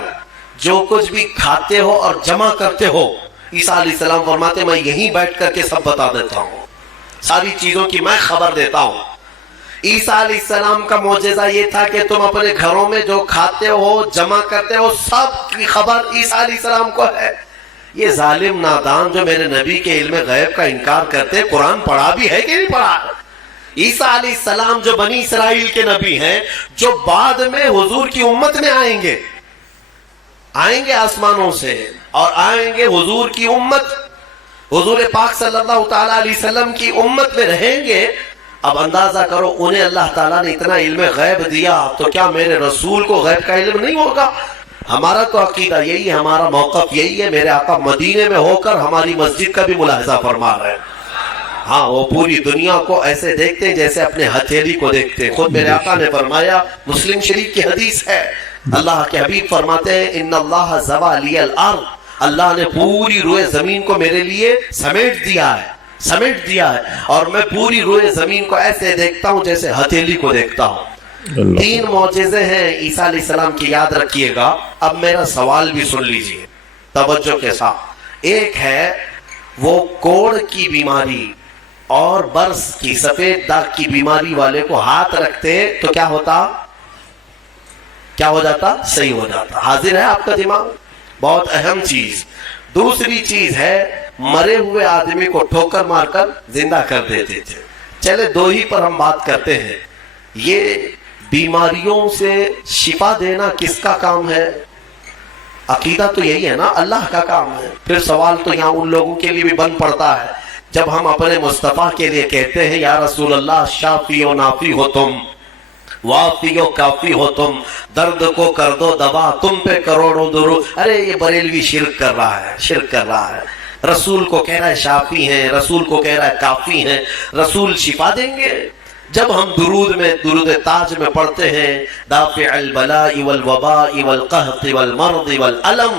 جو کچھ بھی کھاتے ہو اور جمع کرتے ہو، عیسیٰ علیہ السلام فرماتے ہیں میں یہیں بیٹھ کر کے سب بتا دیتا ہوں، ساری چیزوں کی میں خبر دیتا ہوں۔ عیسیٰ علیہ السلام کا معجزہ یہ تھا کہ تم اپنے گھروں میں جو کھاتے ہو، جمع کرتے ہو، سب کی خبر عیسیٰ علیہ السلام کو ہے۔ یہ ظالم نادان جو میرے نبی کے علم غیب کا انکار کرتے، قرآن پڑھا بھی ہے کہ نہیں پڑھا؟ عیسیٰ علیہ السلام جو بنی اسرائیل کے نبی ہیں، جو بعد میں حضور کی امت میں آئیں گے آسمانوں سے، اور آئیں گے حضور کی امت، حضور پاک صلی اللہ تعالیٰ علیہ وسلم کی امت میں رہیں گے۔ اب اندازہ کرو، انہیں اللہ تعالیٰ نے اتنا علم غیب دیا تو کیا میرے رسول کو غیب کا علم نہیں ہوگا؟ ہمارا تو عقیدہ یہی ہے، ہمارا موقف یہی ہے۔ میرے آقا مدینے میں ہو کر ہماری مسجد کا بھی ملاحظہ فرما رہے ہیں۔ ہاں، وہ پوری دنیا کو ایسے دیکھتے ہیں جیسے اپنے ہتھیلی کو دیکھتے ہیں۔ خود میرے آقا نے فرمایا، مسلم شریف کی حدیث ہے، اللہ کے حبیب فرماتے ہیں ان اللہ زوى لی الارض، اللہ نے پوری روئے زمین کو میرے لیے سمیٹ دیا ہے، اور میں پوری روئے زمین کو ایسے دیکھتا ہوں جیسے ہتھیلی کو دیکھتا ہوں۔ 3 معجزے ہیں عیسیٰ علیہ السلام کی، یاد رکھیے گا۔ اب میرا سوال بھی سن لیجئے توجہ کے ساتھ۔ ایک ہے وہ کوڑ کی بیماری اور برس کی، سفید داغ کی بیماری والے کو ہاتھ رکھتے تو کیا ہوتا؟ کیا ہو جاتا؟ صحیح ہو جاتا۔ حاضر ہے آپ کا دماغ؟ بہت اہم چیز۔ دوسری چیز ہے، مرے ہوئے آدمی کو ٹھوکر مار کر زندہ کر دیتے تھے۔ چلے 2 ہی پر ہم بات کرتے ہیں۔ یہ بیماریوں سے شفا دینا کس کا کام ہے؟ عقیدہ تو یہی ہے نا، اللہ کا کام ہے۔ پھر سوال تو یہاں ان لوگوں کے لیے بھی بن پڑتا ہے جب ہم اپنے مصطفیٰ کے لیے کہتے ہیں یا رسول اللہ شافی و نافی ہو تم، وافی و کافی ہو تم، درد کو کر دو دوا، تم پہ کروڑوں درود۔ ارے یہ بریلوی شرک کر رہا ہے۔ رسول کو کہہ رہا ہے شافی ہیں، رسول کو کہہ رہا ہے کافی ہیں، رسول شفا دیں گے؟ جب ہم درود تاج میں پڑھتے ہیں دافع البلاء والوباء والقحط والمرض والالم،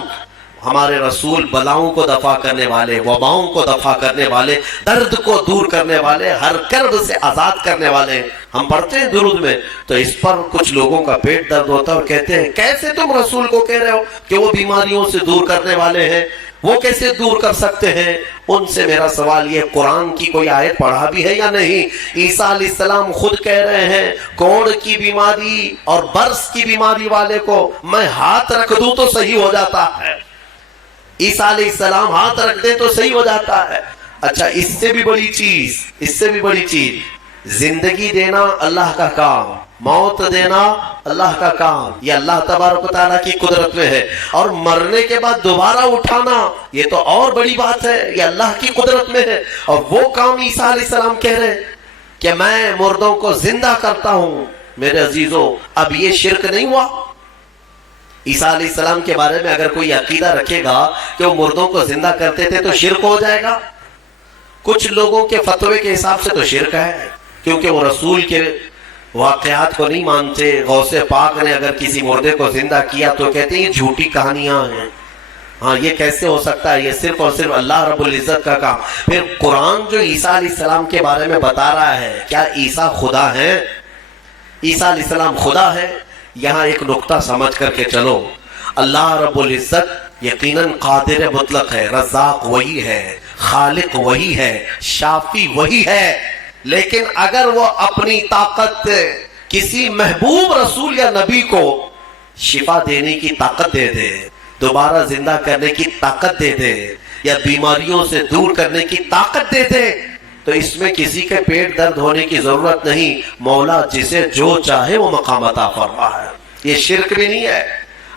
ہمارے رسول بلاؤں کو دفع کرنے والے، وباؤں کو دفع کرنے والے، درد کو دور کرنے والے، ہر کرب سے آزاد کرنے والے، ہم پڑھتے ہیں درود میں۔ تو اس پر کچھ لوگوں کا پیٹ درد ہوتا ہے اور کہتے ہیں کیسے تم رسول کو کہہ رہے ہو کہ وہ بیماریوں سے دور کرنے والے ہیں؟ وہ کیسے دور کر سکتے ہیں؟ ان سے میرا سوال یہ، قرآن کی کوئی آیت پڑھا بھی ہے یا نہیں؟ عیسیٰ علیہ السلام خود کہہ رہے ہیں کوڑ کی بیماری اور برس کی بیماری والے کو میں ہاتھ رکھ دوں تو صحیح ہو جاتا ہے۔ عیسیٰ علیہ السلام ہاتھ رکھ دیں تو صحیح ہو جاتا ہے۔ اچھا، اس سے بھی بڑی چیز زندگی دینا اللہ کا کام، موت دینا اللہ کا کام، یہ اللہ تبارک و تعالیٰ کی قدرت میں ہے، اور مرنے کے بعد دوبارہ اٹھانا یہ تو اور بڑی بات ہے، یہ اللہ کی قدرت میں ہے۔ اور وہ کام عیسیٰ علیہ السلام کہہ رہے ہیں کہ میں مردوں کو زندہ کرتا ہوں۔ میرے عزیزوں، اب یہ شرک نہیں ہوا؟ عیسیٰ علیہ السلام کے بارے میں اگر کوئی عقیدہ رکھے گا کہ وہ مردوں کو زندہ کرتے تھے تو شرک ہو جائے گا؟ کچھ لوگوں کے فتوے کے حساب سے تو شرک ہے، کیونکہ وہ رسول کے واقعات کو نہیں مانتے۔ غوث پاک نے اگر کسی مردے کو زندہ کیا تو کہتے ہیں یہ جھوٹی کہانیاں ہیں، ہاں یہ کیسے ہو سکتا ہے، یہ صرف اور صرف اللہ رب العزت کا کام۔ پھر قرآن جو عیسیٰ علیہ السلام کے بارے میں بتا رہا ہے، کیا عیسیٰ خدا ہے؟ عیسیٰ علیہ السلام خدا ہے؟ یہاں ایک نقطہ سمجھ کر کے چلو، اللہ رب العزت یقیناً قادر مطلق ہے، رزاق وہی ہے، خالق وہی ہے، شافی وہی ہے، لیکن اگر وہ اپنی طاقت کسی محبوب رسول یا نبی کو شفا دینے کی طاقت دے دے، دوبارہ زندہ کرنے کی طاقت دے دے، یا بیماریوں سے دور کرنے کی طاقت دے دے، تو اس میں کسی کے پیٹ درد ہونے کی ضرورت نہیں۔ مولا جسے جو چاہے وہ مقام عطا فرمائے، یہ شرک بھی نہیں ہے۔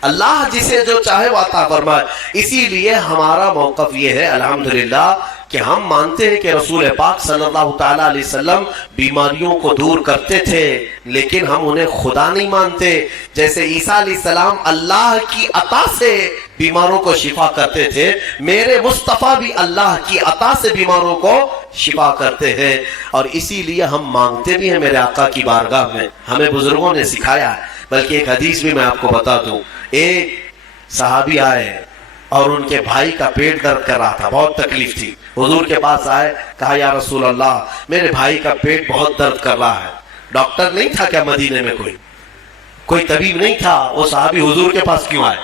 اللہ جسے جو چاہے وہ عطا فرمائے۔ اسی لیے ہمارا موقف یہ ہے الحمدللہ کہ ہم مانتے ہیں کہ رسول پاک صلی اللہ تعالیٰ علیہ وسلم بیماریوں کو دور کرتے تھے، لیکن ہم انہیں خدا نہیں مانتے۔ جیسے عیسیٰ علیہ السلام اللہ کی عطا سے بیماروں کو شفا کرتے تھے، میرے مصطفیٰ بھی اللہ کی عطا سے بیماروں کو شفا کرتے ہیں، اور اسی لیے ہم مانگتے بھی ہیں میرے آقا کی بارگاہ میں۔ ہمیں بزرگوں نے سکھایا ہے، بلکہ ایک حدیث بھی میں آپ کو بتا دوں۔ ایک صحابی آئے اور ان کے بھائی کا پیٹ درد کر رہا تھا، بہت تکلیف تھی، حضور کے پاس آئے، کہا یا رسول اللہ میرے بھائی کا پیٹ بہت درد کر رہا ہے۔ ڈاکٹر نہیں تھا کیا مدینے میں؟ کوئی طبیب نہیں تھا؟ وہ صحابی حضور کے پاس کیوں آئے؟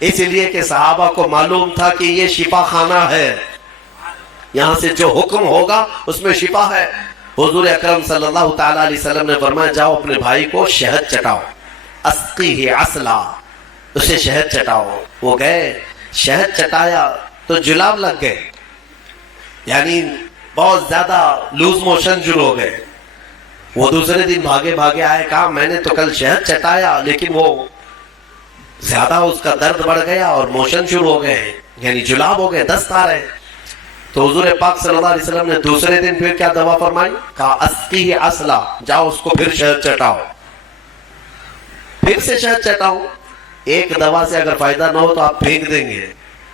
اس لیے کہ صحابہ کو معلوم تھا کہ یہ شفا خانہ ہے، یہاں سے جو حکم ہوگا اس میں شفا ہے۔ حضور اکرم صلی اللہ تعالیٰ علیہ وسلم نے فرمایا جاؤ اپنے بھائی کو شہد چٹاؤ، اسقیہ عسلا، اسے شہد چٹاؤ۔ وہ گئے، شہد چٹایا تو جلاب لگ گئے، یعنی بہت زیادہ لوز موشن شروع ہو گئے۔ وہ دوسرے دن بھاگے بھاگے آئے، کہا میں نے تو کل شہد چٹایا لیکن وہ زیادہ اس کا درد بڑھ گیا اور موشن شروع ہو گئے، یعنی جلاب ہو گئے، دست آ رہے۔ تو حضور پاک صلی اللہ علیہ وسلم نے دوسرے دن پھر کیا دوا فرمائی؟ کہا اسقیہ عسلا، جاؤ اس کو پھر شہد چٹاؤ، پھر سے شہد چٹاؤ۔ ایک دوا سے اگر فائدہ نہ ہو تو آپ پھینک دیں گے۔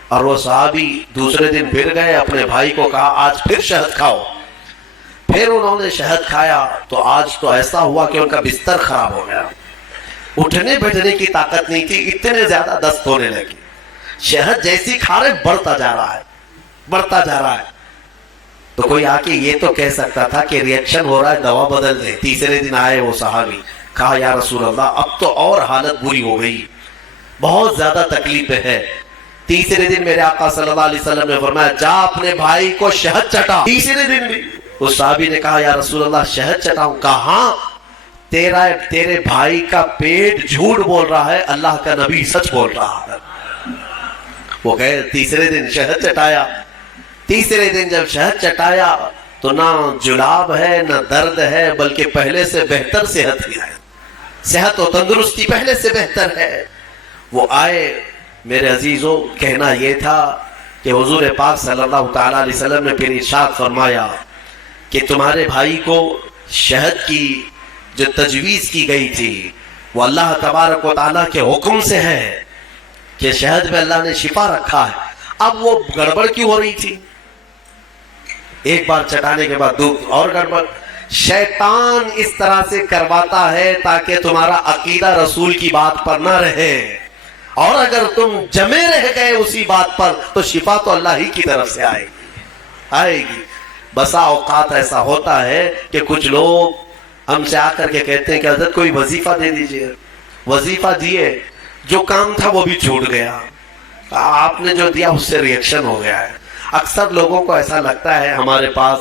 اور وہ صحابی دوسرے دن پھر گئے، اپنے بھائی کو کہا آج پھر شہد کھاؤ۔ پھر انہوں نے شہد کھایا تو آج تو ایسا ہوا کہ ان کا بستر خراب ہو گیا، اٹھنے بیٹھنے کی طاقت نہیں تھی، اتنے زیادہ دست ہونے لگی۔ شہد جیسی کھا رہے بڑھتا جا رہا ہے، بڑھتا جا رہا ہے۔ تو کوئی آ کے یہ تو کہہ سکتا تھا کہ ریئیکشن ہو رہا ہے، دوا بدل دیں۔ تیسرے دن آئے وہ صحابی، کہا یا رسول اللہ اب تو اور حالت بری ہو گئی، بہت زیادہ تکلیف ہے۔ تیسرے دن میرے آقا صلی اللہ علیہ وسلم نے فرمایا جا اپنے بھائی کو شہد چٹا۔ تیسرے دن بھی اس صحابی نے کہا یا رسول اللہ شہد چٹاؤں؟ کہاں، تیرے بھائی کا پیٹ جھوٹ بول رہا ہے، اللہ کا نبی سچ بول رہا ہے۔ وہ گئے، تیسرے دن شہد چٹایا۔ تیسرے دن جب شہد چٹایا تو نہ جلاب ہے نہ درد ہے، بلکہ پہلے سے بہتر صحت ہی ہے، صحت و تندرستی پہلے سے بہتر ہے۔ وہ آئے، میرے عزیزوں کہنا یہ تھا کہ حضور پاک صلی اللہ تعالیٰ علیہ وسلم نے پھر ارشاد فرمایا کہ تمہارے بھائی کو شہد کی جو تجویز کی گئی تھی وہ اللہ تبارک و تعالیٰ کے حکم سے ہے کہ شہد میں اللہ نے شفا رکھا ہے۔ اب وہ گڑبڑ کیوں ہو رہی تھی؟ ایک بار چٹانے کے بعد اور گڑبڑ۔ شیطان اس طرح سے کرواتا ہے تاکہ تمہارا عقیدہ رسول کی بات پر نہ رہے، اور اگر تم جمے رہ گئے اسی بات پر تو شفا تو اللہ ہی کی طرف سے آئے گی۔ بسا اوقات ایسا ہوتا ہے کہ کچھ لوگ ہم سے آ کر کے کہتے ہیں کہ حضرت کوئی وظیفہ دے دیجئے، وظیفہ دیے، جو کام تھا وہ بھی چھوٹ گیا، آپ نے جو دیا اس سے ریئیکشن ہو گیا ہے. اکثر لوگوں کو ایسا لگتا ہے ہمارے پاس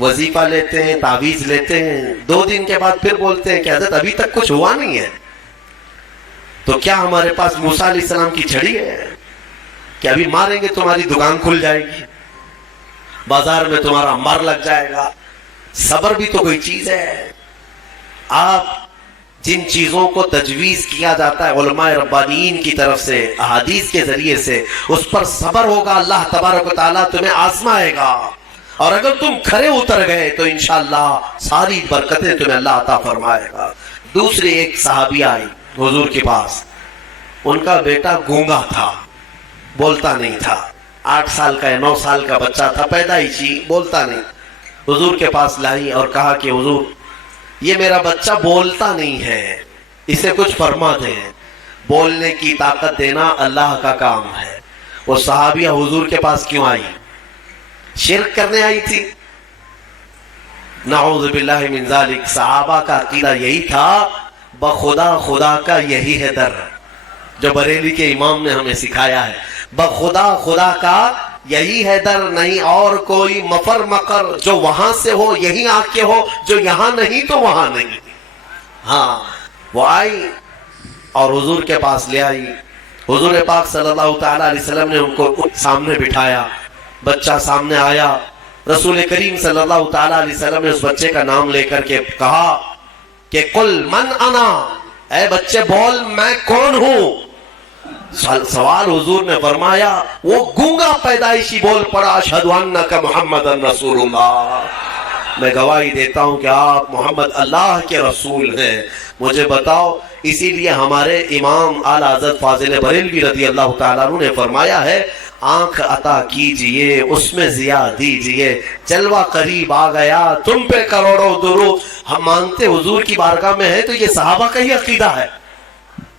وظیفہ لیتے ہیں، تعویذ لیتے ہیں، 2 دن کے بعد پھر بولتے ہیں کہ حضرت ابھی تک کچھ ہوا نہیں ہے. تو کیا ہمارے پاس موسیٰ علیہ السلام کی چھڑی ہے کہ ابھی ماریں گے تمہاری دکان کھل جائے گی، بازار میں تمہارا انبار لگ جائے گا؟ صبر بھی تو کوئی چیز ہے. آپ جن چیزوں کو تجویز کیا جاتا ہے علماء ربانیین کی طرف سے احادیث کے ذریعے سے، اس پر صبر ہوگا، اللہ تبارک و تعالیٰ تمہیں آزمائے گا، اور اگر تم کھرے اتر گئے تو انشاءاللہ ساری برکتیں تمہیں اللہ عطا فرمائے گا. دوسری ایک صحابی آئی حضور کے پاس، ان کا بیٹا گونگا تھا، بولتا نہیں تھا، 8 سال کا یا 9 سال کا بچہ تھا، پیدائشی، بولتا نہیں. حضور کے پاس لائی اور کہا کہ حضور یہ میرا بچہ بولتا نہیں ہے، اسے کچھ فرما دیں، بولنے کی طاقت دینا اللہ کا کام ہے. وہ صحابیہ حضور کے پاس کیوں آئی؟ شرک کرنے آئی تھی؟ نعوذ باللہ من ذالک. صحابہ کا عقیدہ یہی تھا، بخدا خدا کا یہی ہے در، جو بریلی کے امام نے ہمیں سکھایا ہے. بخدا خدا کا یہی ہے در، نہیں اور کوئی مفر مکر، جو وہاں سے ہو یہی آ کے ہو، جو یہاں نہیں تو وہاں نہیں. ہاں وہ آئی اور حضور کے پاس لے آئی. حضور پاک صلی اللہ تعالیٰ علیہ وسلم نے ان کو سامنے بٹھایا، بچہ سامنے آیا. رسول کریم صلی اللہ تعالیٰ علیہ وسلم نے اس بچے کا نام لے کر کے کہا کہ قل من انا، اے بچے بول میں کون ہوں. سوال حضور نے فرمایا، وہ گونگا پیدائشی بول پڑا، اشہد انک محمد رسول اللہ، میں گواہی دیتا ہوں کہ آپ محمد اللہ کے رسول ہیں. مجھے بتاؤ. اسی لیے ہمارے امام اعلیٰ حضرت فاضل بریلوی رضی اللہ تعالیٰ عنہ نے فرمایا ہے، آنکھ عطا کیجئے اس میں ضیا دیجئے، جلوہ قریب آ گیا تم پہ کروڑوں درود. ہم مانتے حضور کی بارگاہ میں ہے تو یہ صحابہ کا ہی عقیدہ ہے.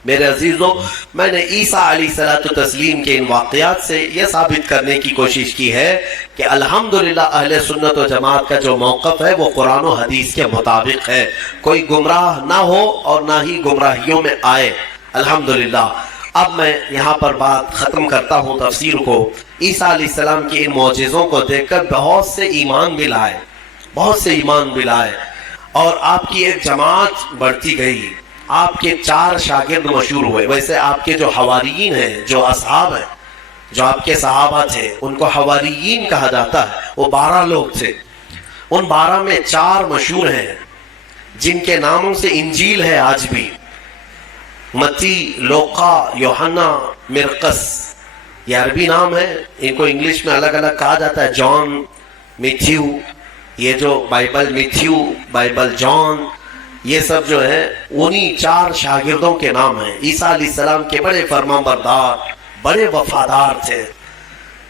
میرے عزیزوں، میں نے عیسیٰ علیہ السلام کے ان واقعات سے یہ ثابت کرنے کی کوشش کی ہے کہ الحمدللہ اہل سنت و جماعت کا جو موقف ہے وہ قرآن و حدیث کے مطابق ہے. کوئی گمراہ نہ ہو اور نہ ہی گمراہیوں میں آئے، الحمدللہ. اب میں یہاں پر بات ختم کرتا ہوں تفسیر کو. عیسیٰ علیہ السلام کے ان معجزوں کو دیکھ کر بہت سے ایمان بھی لائے، بہت سے ایمان بھی لائے، اور آپ کی ایک جماعت بڑھتی گئی. آپ کے 4 شاگرد مشہور ہوئے. ویسے آپ کے جو حواریین ہیں، جو اصحاب ہیں، جو آپ کے صحابہ تھے، ان کو حواریین کہا جاتا ہے. وہ 12 لوگ تھے. ان 12 میں 4 مشہور ہیں جن کے ناموں سے انجیل ہے آج بھی. متی، لوقا، یوحنا، مرقس. یہ عربی نام ہے، ان کو انگلش میں الگ الگ کہا جاتا ہے، جان، میتھیو. یہ جو بائبل میتھیو، بائبل جان، یہ سب جو ہے انہی 4 شاگردوں کے نام ہیں. عیسیٰ علیہ السلام کے بڑے فرمانبردار، بڑے وفادار تھے،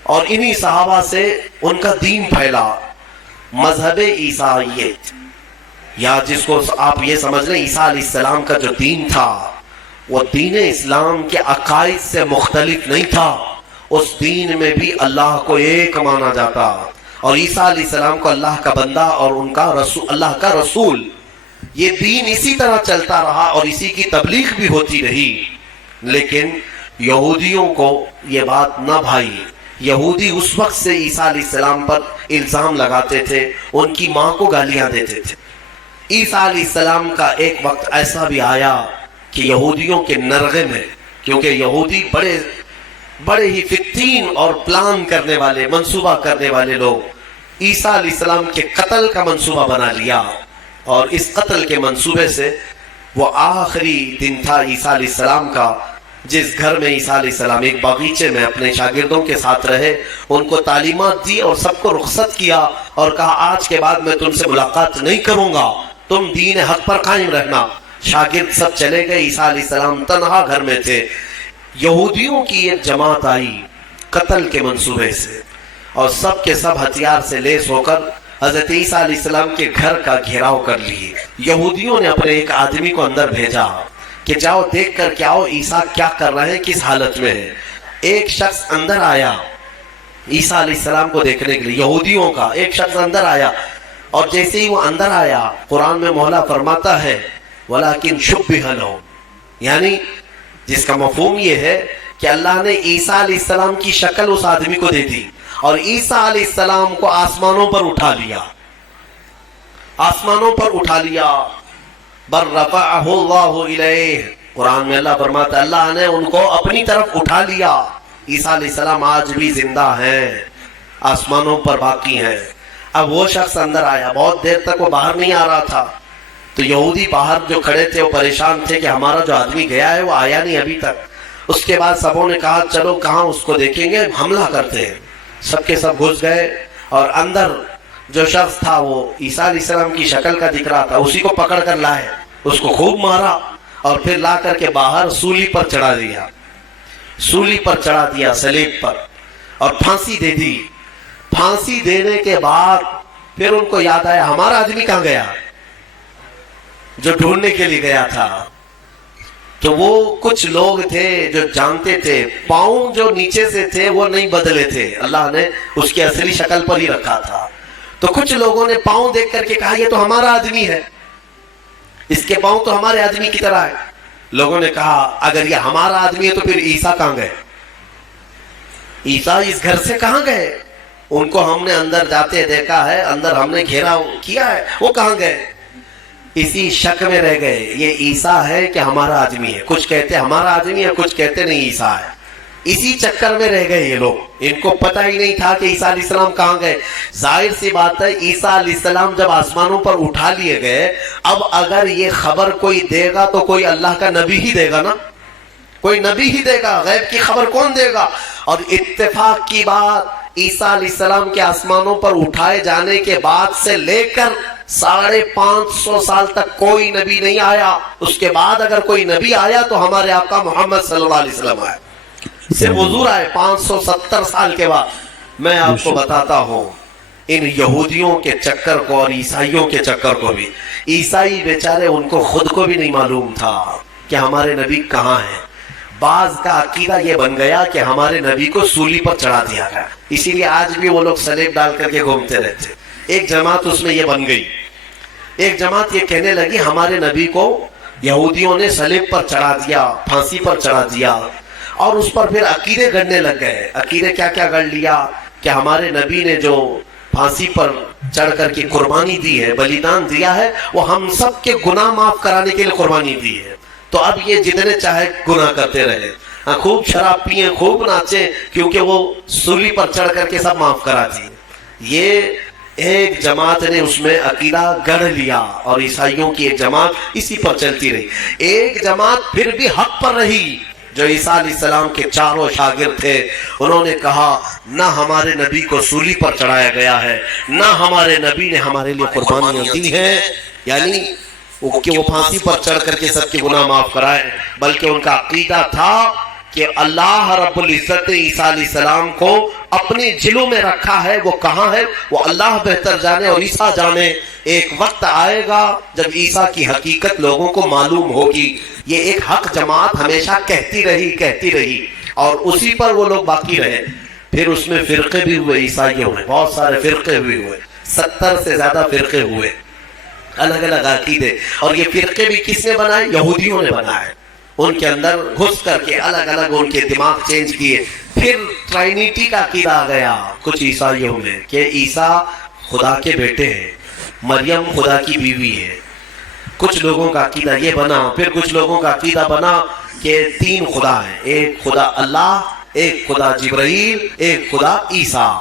اور انہی صحابہ سے ان کا دین پھیلا. مذہب عیسائیت، یا جس کو آپ یہ سمجھ لیں عیسیٰ علیہ السلام کا جو دین تھا وہ دین اسلام کے عقائد سے مختلف نہیں تھا. اس دین میں بھی اللہ کو ایک مانا جاتا، اور عیسیٰ علیہ السلام کو اللہ کا بندہ اور ان کا رسول، اللہ کا رسول. یہ دین اسی طرح چلتا رہا اور اسی کی تبلیغ بھی ہوتی رہی. لیکن یہودیوں کو یہ بات نہ بھائی. یہودی اس وقت سے عیسیٰ علیہ السلام پر الزام لگاتے تھے، ان کی ماں کو گالیاں دیتے تھے. عیسیٰ علیہ السلام کا ایک وقت ایسا بھی آیا کہ یہودیوں کے نرغے میں، کیونکہ یہودی بڑے ہی فتین اور پلان کرنے والے، منصوبہ کرنے والے لوگ، عیسیٰ علیہ السلام کے قتل کا منصوبہ بنا لیا. اور اس قتل کے منصوبے سے وہ آخری دن تھا عیسیٰ علیہ السلام کا، جس گھر میں عیسیٰ علیہ السلام ایک باغیچے میں اپنے شاگردوں کے ساتھ رہے، ان کو تعلیمات دی اور سب کو رخصت کیا اور کہا آج کے بعد میں تم سے ملاقات نہیں کروں گا، تم دین حق پر قائم رہنا. شاگرد سب چلے گئے، عیسیٰ علیہ السلام تنہا گھر میں تھے. یہودیوں کی ایک جماعت آئی قتل کے منصوبے سے، اور سب کے سب ہتھیار سے لیس ہو کر حضرت عیسیٰ علیہ السلام کے گھر کا گھیراؤ کر لیے. یہودیوں نے اپنے ایک آدمی کو اندر بھیجا کہ جاؤ دیکھ کر کے آؤ عیسیٰ کیا کر رہے ہیں، کس حالت میں ہے. ایک شخص اندر آیا عیسیٰ علیہ السلام کو دیکھنے کے لیے، یہودیوں کا ایک شخص اندر آیا، اور جیسے ہی وہ اندر آیا قرآن میں مولا فرماتا ہے وَلَكِنْ شُبِّهَ لَهُمْ، یعنی جس کا مفہوم یہ ہے کہ اللہ نے عیسیٰ علیہ السلام کی شکل اس آدمی کو دے دی اور عیسیٰ علیہ السلام کو آسمانوں پر اٹھا لیا، آسمانوں پر اٹھا لیا. بر رفعہ اللہ الیہ، قرآن میں اللہ فرماتا ہے اللہ نے ان کو اپنی طرف اٹھا لیا. عیسیٰ علیہ السلام آج بھی زندہ ہیں، آسمانوں پر باقی ہیں. اب وہ شخص اندر آیا، بہت دیر تک وہ باہر نہیں آ رہا تھا، تو یہودی باہر جو کھڑے تھے وہ پریشان تھے کہ ہمارا جو آدمی گیا ہے وہ آیا نہیں ابھی تک. اس کے بعد سبوں نے کہا چلو کہاں اس کو دیکھیں گے، حملہ کرتے ہیں. سب کے سب گھس گئے اور اندر جو شخص تھا وہ عیسیٰ علیہ السلام کی شکل کا دکھ رہا تھا، اسی کو پکڑ کر لائے، اس کو خوب مارا اور پھر لا کر کے باہر سولی پر چڑھا دیا، سولی پر چڑھا دیا، صلیب پر، اور پھانسی دے دی. پھانسی دینے کے بعد پھر ان کو یاد آیا ہمارا آدمی کہاں گیا جو ڈھونڈنے کے لیے گیا تھا. تو وہ کچھ لوگ تھے جو جانتے تھے، پاؤں جو نیچے سے تھے وہ نہیں بدلے تھے، اللہ نے اس کی اصلی شکل پر ہی رکھا تھا. تو کچھ لوگوں نے پاؤں دیکھ کر کے کہا یہ تو ہمارا آدمی ہے، اس کے پاؤں تو ہمارے آدمی کی طرح ہے. لوگوں نے کہا اگر یہ ہمارا آدمی ہے تو پھر عیسیٰ کہاں گئے، عیسیٰ اس گھر سے کہاں گئے؟ ان کو ہم نے اندر جاتے دیکھا ہے، اندر ہم نے گھیرا کیا ہے، وہ کہاں گئے؟ اسی شک میں رہ گئے یہ عیسیٰ ہے کہ ہمارا آدمی ہے. کچھ کہتے ہمارا آدمی ہے، کچھ کہتے نہیں عیسیٰ ہے. اسی چکر میں رہ گئے یہ لوگ، ان کو پتہ ہی نہیں تھا کہ عیسیٰ علیہ السلام کہاں گئے. ظاہر سی بات ہے عیسیٰ علیہ السلام جب آسمانوں پر اٹھا لیے گئے، اب اگر یہ خبر کوئی دے گا تو کوئی اللہ کا نبی ہی دے گا نا، کوئی نبی ہی دے گا، غیب کی خبر کون دے گا؟ اور اتفاق کی بات عیسیٰ علیہ السلام کے آسمانوں پر اٹھائے جانے کے بعد سے لے کر 550 سال تک کوئی نبی نہیں آیا. اس کے بعد اگر کوئی نبی آیا تو ہمارے آقا محمد صلی اللہ علیہ وسلم آئے، صرف حضور آئے 570 سال کے بعد. میں آپ کو بتاتا ہوں ان یہودیوں کے چکر کو اور عیسائیوں کے چکر کو بھی، عیسائی بیچارے ان کو خود کو بھی نہیں معلوم تھا کہ ہمارے نبی کہاں ہیں. بعض کا عقیدہ یہ بن گیا کہ ہمارے نبی کو سولی پر چڑھا دیا گیا، اسی لیے آج بھی وہ لوگ صلیب ڈال کر کے گھومتے رہتے. ایک جماعت اس میں یہ بن گئی، ایک جماعت یہ کہنے لگی ہمارے نبی کو یہودیوں نے صلیب پر چڑھا دیا، پھانسی پر چڑھا دیا، اور اس پر پھر عقیدے گڑنے لگ گئے. عقیدے کیا کیا گڑ لیا کہ ہمارے نبی نے جو پھانسی پر چڑھ کر کے قربانی دی ہے، بلیدان دیا ہے، وہ ہم سب کے گناہ معاف کرانے کے لیے قربانی دی ہے. تو اب یہ جتنے چاہے گناہ کرتے رہے، خوب شراب پئیں، خوب ناچیں، کیونکہ وہ سولی پر چڑھ کر کے سب معاف کرا دی. یہ ایک جماعت نے اس میں عقیدہ گڑھ لیا اور عیسائیوں کی ایک جماعت اسی پر چلتی رہی. ایک جماعت پھر بھی حق پر رہی جو عیسیٰ علیہ السلام کے چاروں شاگرد تھے. انہوں نے کہا نہ ہمارے نبی کو سولی پر چڑھایا گیا ہے، نہ ہمارے نبی نے ہمارے لیے قربانیاں دی ہیں، یعنی کہ وہ پھانسی پر چڑھ کر کے سب کے گناہ معاف کرائے. بلکہ ان کا عقیدہ تھا کہ اللہ رب العزت نے عیسیٰ علیہ السلام کو اپنے جلوں میں رکھا ہے، وہ کہاں ہے وہ اللہ بہتر جانے اور عیسیٰ جانے. ایک وقت آئے گا جب عیسیٰ کی حقیقت لوگوں کو معلوم ہوگی. یہ ایک حق جماعت ہمیشہ کہتی رہی اور اسی پر وہ لوگ باقی رہے. پھر اس میں فرقے بھی ہوئے، عیسائیوں میں بہت سارے فرقے بھی ہوئے، 70 سے زیادہ فرقے ہوئے، الگ الگ عقیدے. اور یہ فرقے بھی کس نے بنائے؟ یہودیوں نے بنائے. ان کے اندر گھس کر کے الگ الگ ان کے دماغ چینج کیے. پھر ٹرائنیٹی کا عقیدہ آ گیا کچھ عیسائیوں میں کہ عیسیٰ خدا کے بیٹے ہیں، مریم خدا کی بیوی ہے. کچھ لوگوں کا عقیدہ یہ بنا. پھر کچھ لوگوں کا عقیدہ بنا کہ 3 خدا ہیں، ایک خدا اللہ، ایک خدا جبرائیل، ایک خدا عیسیٰ.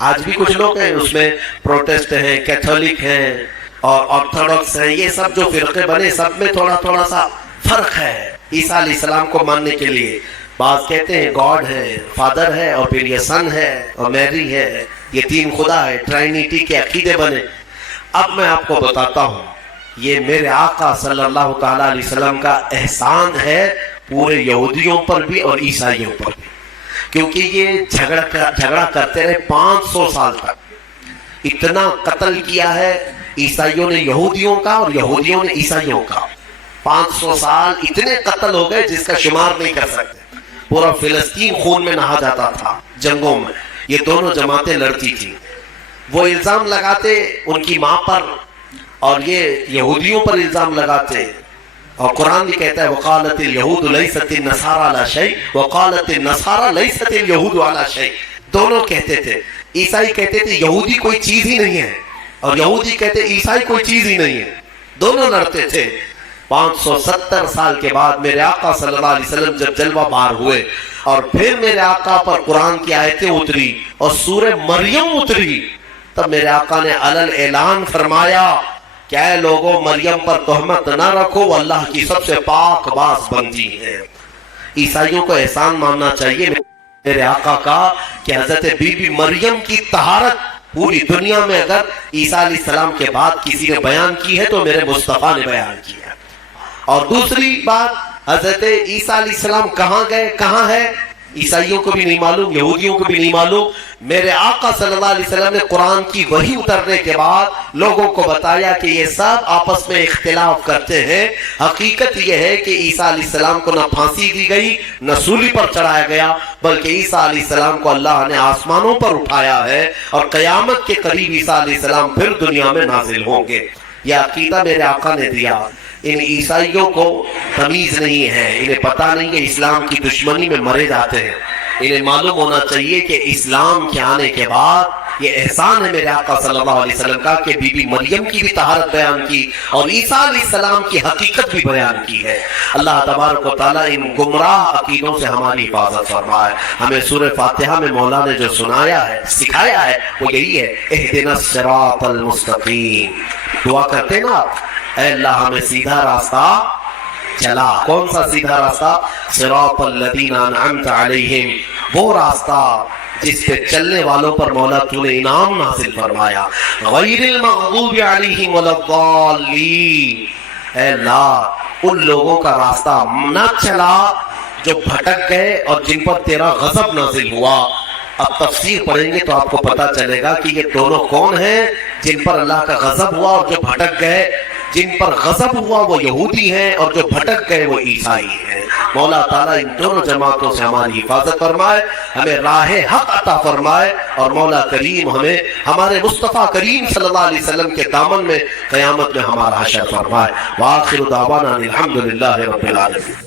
آج بھی کچھ لوگ ہیں اس میں، پروٹسٹ ہیں، کیتھولک ہیں اور آرتھوڈاکس ہیں. یہ سب جو فرقے بنے سب میں تھوڑا تھوڑا سا فرق ہے عیسیٰ علیہ السلام کو ماننے کے لیے. بعض کہتے ہیں گاڈ ہے، فادر ہے، اور پھر یہ سن ہے اور میری ہے، یہ 3 خدا ہے. ٹرائنیٹی کے عقیدے بنے. اب میں آپ کو بتاتا ہوں یہ میرے آقا صلی اللہ تعالیٰ علیہ وسلم کا احسان ہے پورے یہودیوں پر بھی اور عیسائیوں پر بھی، کیونکہ یہ جھگڑا کرتے رہے 500 سال تک. اتنا قتل کیا ہے عیسائیوں نے یہودیوں کا اور یہودیوں نے عیسائیوں کا. 500 سال اتنے قتل ہو گئے جس کا شمار نہیں کر سکتے. پورا فلسطین خون میں نہا جاتا تھا جنگوں میں. یہ دونوں جماعتیں لڑتی تھیں. وہ الزام لگاتے ان کی ماں پر اور یہ یہودیوں پر الزام لگاتے اور قرآن بھی کہتا ہے وقالت الیہود لیست النصارى علی شیء وقالت النصارى لیست الیہود علی شیء. دونوں کہتے تھے. عیسائی کہتے تھے یہودی کوئی چیز ہی نہیں ہے اور یہودی کہتے عیسائی کوئی چیز ہی نہیں ہے. دونوں لڑتے تھے. 570 سال کے بعد میرے آقا صلی اللہ علیہ وسلم جب جلوہ بار ہوئے اور پھر میرے آقا پر قرآن کی آیتیں اتری اور سورہ مریم اتری, تب میرے آقا نے علل اعلان فرمایا کہ اے لوگوں مریم پر تہمت نہ رکھو, وہ اللہ کی سب سے پاک باز بندی ہے. عیسائیوں کو احسان ماننا چاہیے میرے آقا کا کہ حضرت بی بی مریم کی طہارت پوری دنیا میں اگر عیسیٰ علیہ السلام کے بعد کسی نے بیان کی ہے تو میرے مصطفیٰ نے بیان کی ہے. اور دوسری بات, حضرت عیسیٰ علیہ السلام کہاں گئے, کہاں ہے, عیسائیوں کو بھی نہیں معلوم, یہودیوں کو بھی نہیں معلوم. میرے آقا صلی اللہ علیہ وسلم نے قرآن کی وحی اترنے کے بعد لوگوں کو بتایا کہ یہ سب آپس میں اختلاف کرتے ہیں. حقیقت یہ ہے کہ عیسیٰ علیہ السلام کو نہ پھانسی دی گئی نہ سولی پر چڑھایا گیا, بلکہ عیسیٰ علیہ السلام کو اللہ نے آسمانوں پر اٹھایا ہے اور قیامت کے قریب عیسیٰ علیہ السلام پھر دنیا میں نازل ہوں گے. یہ عقیدہ میرے آقا نے دیا. ان عیسائیوں کو تمیز نہیں ہے, انہیں پتہ نہیں کہ اسلام کی دشمنی میں مرے جاتے ہیں. انہیں معلوم ہونا چاہیے کہ اسلام کے آنے کے بعد یہ احسان ہے میرے آقا صلی اللہ علیہ وسلم کا کہ بی بی مریم کی بھی طہارت بیان کی اور عیسیٰ علیہ السلام کی حقیقت بھی بیان کی ہے. اللہ تبارک و تعالیٰ ان گمراہ عقیدوں سے ہماری حفاظت فرمائے. ہمیں سورہ فاتحہ میں مولا نے جو سنایا ہے, سکھایا ہے, وہ یہی ہے اہدنا الصراط المستقیم. دعا کرتے نا اے اللہ ہمیں سیدھا راستہ چلا. کون سا سیدھا راستہ؟ صراط الذین انعمت علیہم, وہ راستہ جس پہ چلنے والوں پر مولا تو نے انعام نازل فرمایا. غیر المغضوب علیہم ولا الضالین, اے اللہ ان لوگوں کا راستہ نہ چلا جو بھٹک گئے اور جن پر تیرا غضب نازل ہوا. اب تفسیر پڑھیں گے تو آپ کو پتا چلے گا کہ یہ دونوں کون ہیں جن پر اللہ کا غضب ہوا اور جو بھٹک گئے. جن پر غضب ہوا وہ یہودی ہیں اور جو بھٹک گئے وہ عیسائی ہیں. مولا تعالیٰ ان دونوں جماعتوں سے ہماری حفاظت فرمائے, ہمیں راہ حق عطا فرمائے اور مولا کریم ہمیں ہمارے مصطفیٰ کریم صلی اللہ علیہ وسلم کے دامن میں قیامت میں ہمارا حشر فرمائے. وآخر دعوانا الحمدللہ رب العالمین.